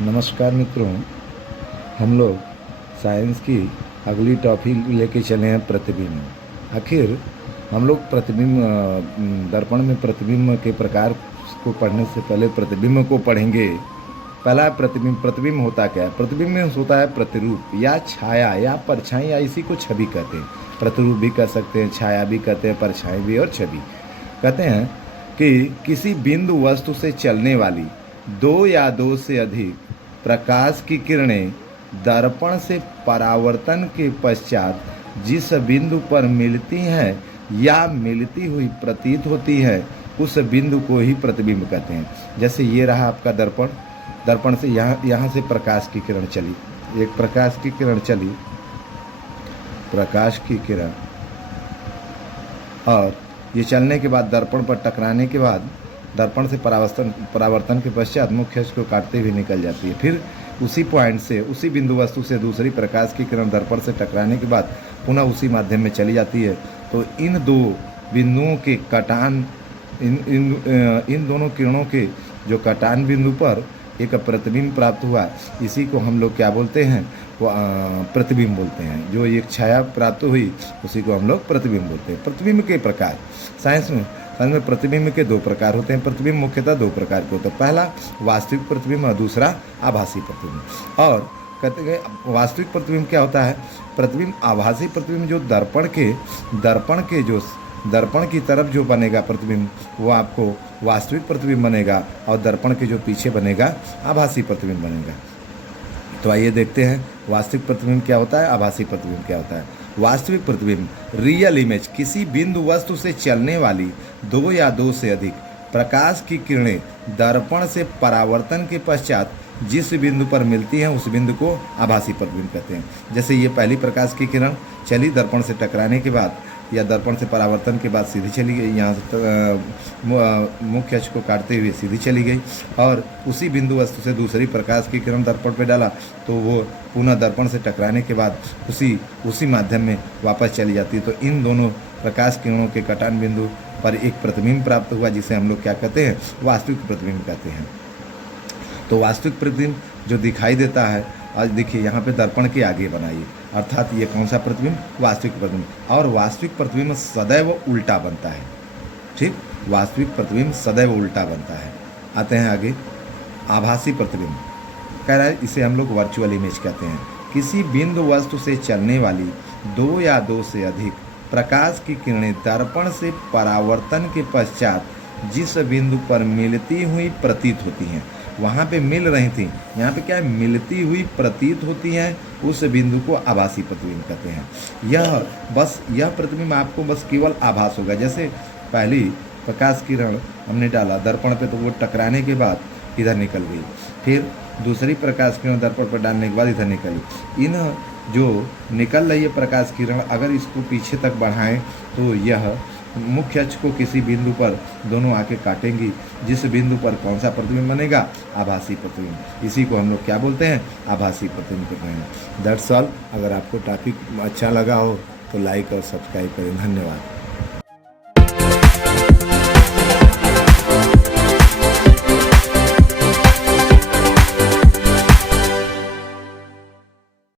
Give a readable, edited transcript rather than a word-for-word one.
नमस्कार मित्रों, हम लोग साइंस की अगली टॉपिक लेके चले हैं प्रतिबिंब। आखिर हम लोग दर्पण में प्रतिबिंब के प्रकार को पढ़ने से पहले प्रतिबिंब को पढ़ेंगे। पहला है प्रतिबिंब। प्रतिबिंब होता क्या है? प्रतिबिंब में होता है प्रतिरूप या छाया या परछाई, या इसी को छवि कहते हैं। प्रतिरूप भी कह सकते हैं, छाया भी कहते हैं, परछाई भी, और छवि कहते हैं कि किसी बिंदु वस्तु से चलने वाली दो या दो से अधिक प्रकाश की किरणें दर्पण से परावर्तन के पश्चात जिस बिंदु पर मिलती हैं या मिलती हुई प्रतीत होती है, उस बिंदु को ही प्रतिबिंब कहते हैं। जैसे ये रहा आपका दर्पण। दर्पण से यहाँ से प्रकाश की किरण चली, एक प्रकाश की किरण चली, प्रकाश की किरण, और ये चलने के बाद दर्पण पर टकराने के बाद दर्पण से परावर्तन के पश्चात मुख्य अक्ष को काटते हुए निकल जाती है। फिर उसी पॉइंट से, उसी बिंदु वस्तु से दूसरी प्रकाश की किरण दर्पण से टकराने के बाद पुनः उसी माध्यम में चली जाती है। तो इन दो बिंदुओं के कटान, इन दोनों किरणों के जो कटान बिंदु पर एक प्रतिबिंब प्राप्त हुआ, इसी को हम लोग क्या बोलते हैं? वो प्रतिबिंब बोलते हैं। जो एक छाया प्राप्त हुई, उसी को हम लोग प्रतिबिंब बोलते हैं। प्रतिबिंब के प्रकार साइंस में प्रतिबिंब के दो प्रकार होते हैं। प्रतिबिंब मुख्यतः दो प्रकार के होते हैं। पहला वास्तविक प्रतिबिंब और दूसरा आभासी प्रतिबिंब। और कहते हैं वास्तविक प्रतिबिंब क्या होता है? प्रतिबिंब, आभासी प्रतिबिंब जो दर्पण की तरफ जो बनेगा प्रतिबिंब, वो आपको वास्तविक प्रतिबिंब बनेगा, और दर्पण के जो पीछे बनेगा आभासी प्रतिबिंब बनेगा। तो आइए देखते हैं वास्तविक प्रतिबिंब क्या होता है, आभासी प्रतिबिंब क्या होता है। वास्तविक प्रतिबिंब, रियल इमेज, किसी बिंदु वस्तु से चलने वाली दो या दो से अधिक प्रकाश की किरणें दर्पण से परावर्तन के पश्चात जिस बिंदु पर मिलती हैं, उस बिंदु को आभासी प्रतिबिंब कहते हैं। जैसे ये पहली प्रकाश की किरण चली, दर्पण से टकराने के बाद या दर्पण से परावर्तन के बाद सीधी चली गई, यहाँ से मुख्य अक्ष को काटते हुए सीधी चली गई, और उसी बिंदु वस्तु से दूसरी प्रकाश की किरण दर्पण पे डाला तो वो पुनः दर्पण से टकराने के बाद उसी माध्यम में वापस चली जाती है। तो इन दोनों प्रकाश किरणों के कटान बिंदु पर एक प्रतिबिंब प्राप्त हुआ, जिसे हम लोग क्या कहते हैं? वास्तविक प्रतिबिंब कहते हैं। तो वास्तविक प्रतिबिंब जो दिखाई देता है, आज देखिए यहाँ पे दर्पण के आगे बनाइए, अर्थात ये कौन सा प्रतिबिंब? वास्तविक प्रतिबिंब। और वास्तविक प्रतिबिंब सदैव उल्टा बनता है। ठीक, वास्तविक प्रतिबिंब सदैव उल्टा बनता है। आते हैं आगे, आभासी प्रतिबिंब कह रहा है, इसे हम लोग वर्चुअल इमेज कहते हैं। किसी बिंदु वस्तु से चलने वाली दो या दो से अधिक प्रकाश की किरणें दर्पण से परावर्तन के पश्चात जिस बिंदु पर मिलती हुई प्रतीत होती हैं, वहाँ पे मिल रही थी, यहाँ पे क्या है? मिलती हुई प्रतीत होती हैं, उस बिंदु को आभासी प्रतिबिंब कहते हैं। यह प्रतिबिंब आपको बस केवल आभास होगा। जैसे पहली प्रकाश किरण हमने डाला दर्पण पे, तो वो टकराने के बाद इधर निकल गई, फिर दूसरी प्रकाश किरण दर्पण पर डालने के बाद इधर निकली। इन जो निकल रही है प्रकाश किरण, अगर इसको पीछे तक बढ़ाएं तो यह मुख्य अक्ष को किसी बिंदु पर दोनों आके काटेंगी, जिस बिंदु पर कौन सा प्रतिबिंब बनेगा? आभासी प्रतिबिंब। इसी को हम लोग क्या बोलते हैं? आभासी प्रतिबिंब कहते हैं। That's all. अगर आपको टॉपिक अच्छा लगा हो तो लाइक और सब्सक्राइब करें। धन्यवाद।